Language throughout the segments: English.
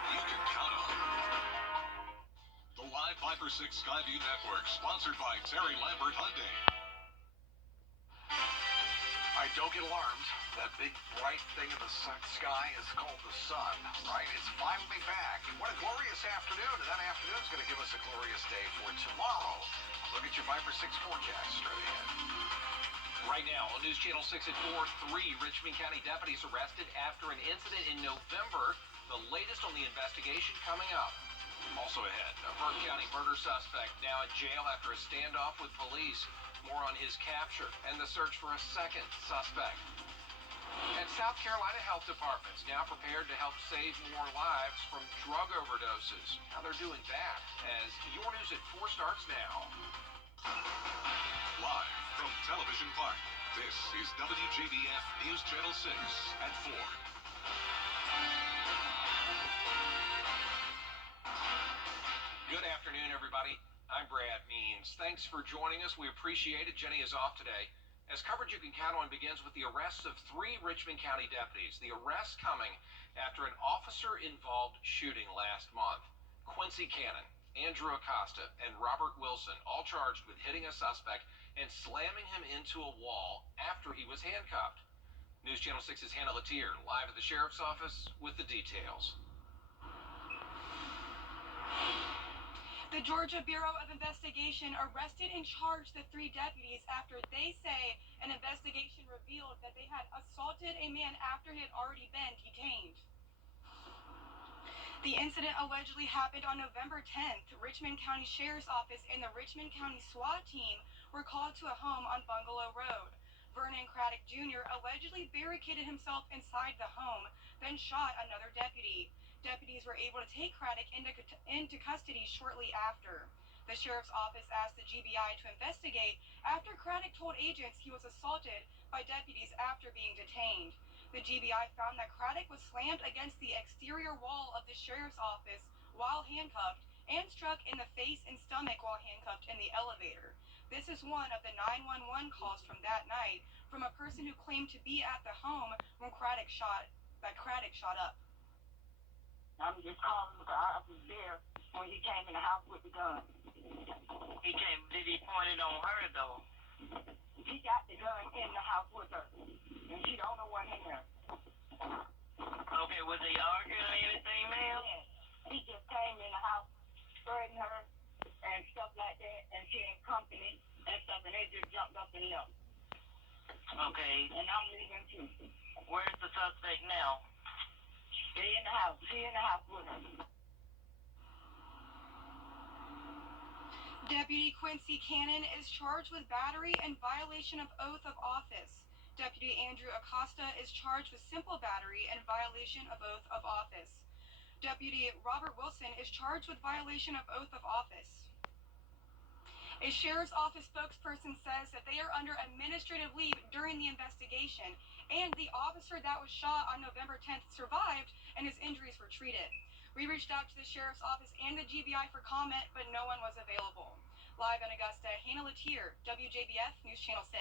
you can count on. The Live 5 for 6 Skyview Network, sponsored by Terry Lambert Hyundai. All right, don't get alarmed. That big bright thing in the sky is called the sun, right? It's finally back. And what a glorious afternoon. And that afternoon is going to give us a glorious day for tomorrow. Look at your 5 for 6 forecast straight ahead. Right now on News Channel 6 at 4, 3 Richmond County deputies arrested after an incident in November. The latest on the investigation coming up. Also ahead, a Burke County murder suspect now in jail after a standoff with police. More on his capture and the search for a second suspect. And South Carolina Health Department's now prepared to help save more lives from drug overdoses. How they're doing that as Your News at 4 starts now. Live from Television Park, this is WJBF News Channel 6 at 4. Good afternoon, everybody. I'm Brad Means. Thanks for joining us. We appreciate it. Jenny is off today. As coverage you can count on begins with the arrests of 3 Richmond County deputies. The arrests coming after an officer-involved shooting last month. Quincy Cannon, Andrew Acosta, and Robert Wilson all charged with hitting a suspect and slamming him into a wall after he was handcuffed. News Channel 6's Hannah Latier live at the sheriff's office with the details. The Georgia Bureau of Investigation arrested and charged the 3 deputies after they say an investigation revealed that they had assaulted a man after he had already been detained. The incident allegedly happened on November 10th. Richmond County Sheriff's Office and the Richmond County SWAT team were called to a home on Bungalow Road. Vernon Craddock Jr. allegedly barricaded himself inside the home, then shot another deputy. Deputies were able to take Craddock into custody shortly after. The sheriff's office asked the GBI to investigate after Craddock told agents he was assaulted by deputies after being detained. The GBI found that Craddock was slammed against the exterior wall of the sheriff's office while handcuffed and struck in the face and stomach while handcuffed in the elevator. This is one of the 911 calls from that night from a person who claimed to be at the home when Craddock shot up. I'm just calling because I was there when he came in the house with the gun. Did he point it on her, though? He got the gun in the house with her, and she don't know what happened. Okay, was he arguing or anything, ma'am? Yes. He just came in the house, threatened her, and stuff like that, and she had company and stuff, and they just jumped up and left. Okay. And I'm leaving too. Where's the suspect now? They in the house. She in the house with her. Deputy Quincy Cannon is charged with battery and violation of oath of office. Deputy Andrew Acosta is charged with simple battery and violation of oath of office. Deputy Robert Wilson is charged with violation of oath of office. A sheriff's office spokesperson says that they are under administrative leave during the investigation, and the officer that was shot on November 10th survived and his injuries were treated. We reached out to the sheriff's office and the GBI for comment, but no one was available. Live in Augusta, Hannah Latier, WJBF News Channel 6.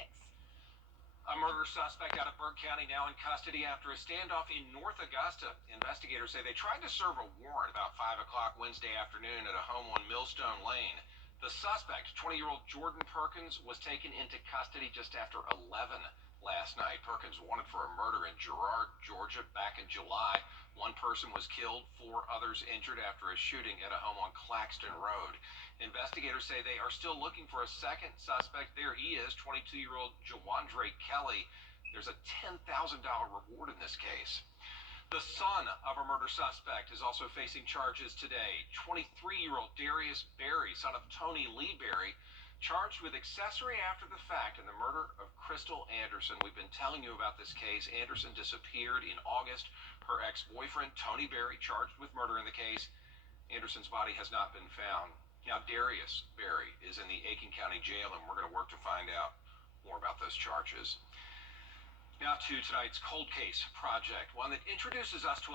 A murder suspect out of Burke County now in custody after a standoff in North Augusta. Investigators say they tried to serve a warrant about 5 o'clock Wednesday afternoon at a home on Millstone Lane. The suspect, 20-year-old Jordan Perkins, was taken into custody just after 11 last night. Perkins wanted for a murder in Girard, Georgia, back in July. 1 person was killed, 4 others injured after a shooting at a home on Claxton Road. Investigators say they are still looking for a second suspect. There he is, 22-year-old Jawandre Kelly. There's a $10,000 reward in this case. The son of a murder suspect is also facing charges today. 23-year-old Darius Berry, son of Tony Lee Berry, charged with accessory after the fact in the murder of Crystal Anderson. We've been telling you about this case. Anderson disappeared in August. Her ex-boyfriend, Tony Berry, charged with murder in the case. Anderson's body has not been found. Now, Darius Berry is in the Aiken County Jail, and we're going to work to find out more about those charges. Now to tonight's Cold Case Project, one that introduces us to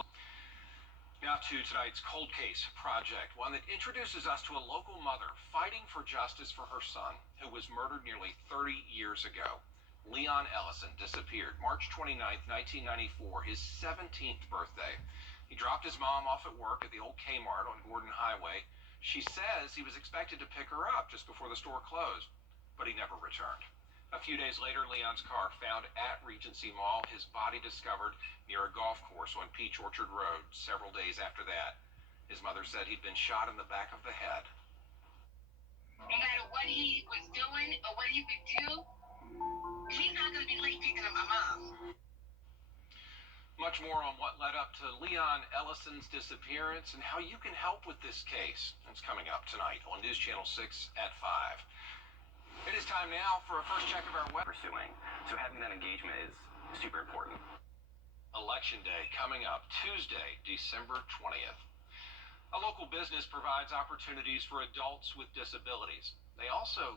a local mother fighting for justice for her son, who was murdered nearly 30 years ago. Leon Ellison disappeared March 29, 1994, his 17th birthday. He dropped his mom off at work at the old Kmart on Gordon Highway. She says he was expected to pick her up just before the store closed, but he never returned. A few days later, Leon's car found at Regency Mall, his body discovered near a golf course on Peach Orchard Road several days after that. His mother said he'd been shot in the back of the head. No matter what he was doing or what he would do, he's not going to be late picking up my mom. Much more on what led up to Leon Ellison's disappearance and how you can help with this case. It's coming up tonight on News Channel 6 at 5. It is time now for a first check of our weather. Pursuing. So having that engagement is super important. Election Day coming up Tuesday, December 20th. A local business provides opportunities for adults with disabilities. They also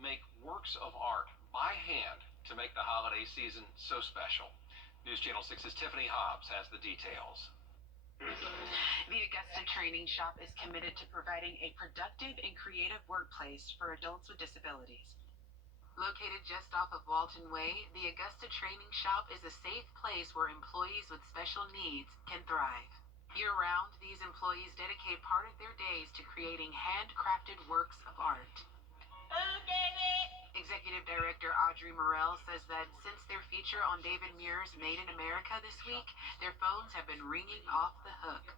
make works of art by hand to make the holiday season so special. News Channel 6's Tiffany Hobbs has the details. The Augusta Training Shop is committed to providing a productive and creative workplace for adults with disabilities. Located just off of Walton Way, the Augusta Training Shop is a safe place where employees with special needs can thrive. Year-round, these employees dedicate part of their days to creating handcrafted works of art. Executive Director Audrey Morell says that since their feature on David Muir's Made in America this week, their phones have been ringing off the hook.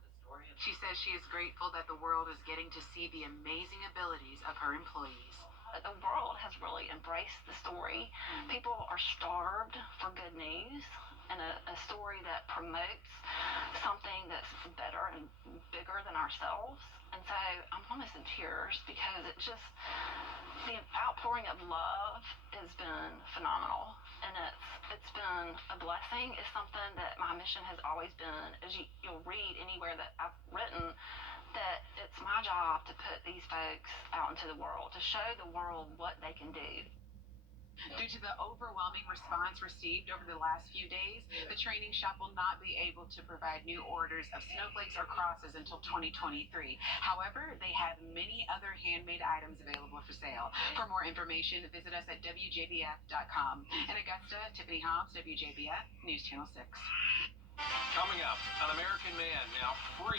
She says she is grateful that the world is getting to see the amazing abilities of her employees. The world has really embraced the story. People are starved for good news and a story that promotes something that's better and bigger than ourselves. And so I'm almost in tears because the outpouring of love has been phenomenal. And it's been a blessing. It's something that my mission has always been. As you'll read anywhere that I've written, that it's my job to put these folks out into the world, to show the world what they can do. Due to the overwhelming response received over the last few days, the training shop will not be able to provide new orders of snowflakes or crosses until 2023. However, they have many other handmade items available for sale. For more information, visit us at wjbf.com. In Augusta, Tiffany Hobbs, WJBF, News Channel 6. Coming up, an American man now free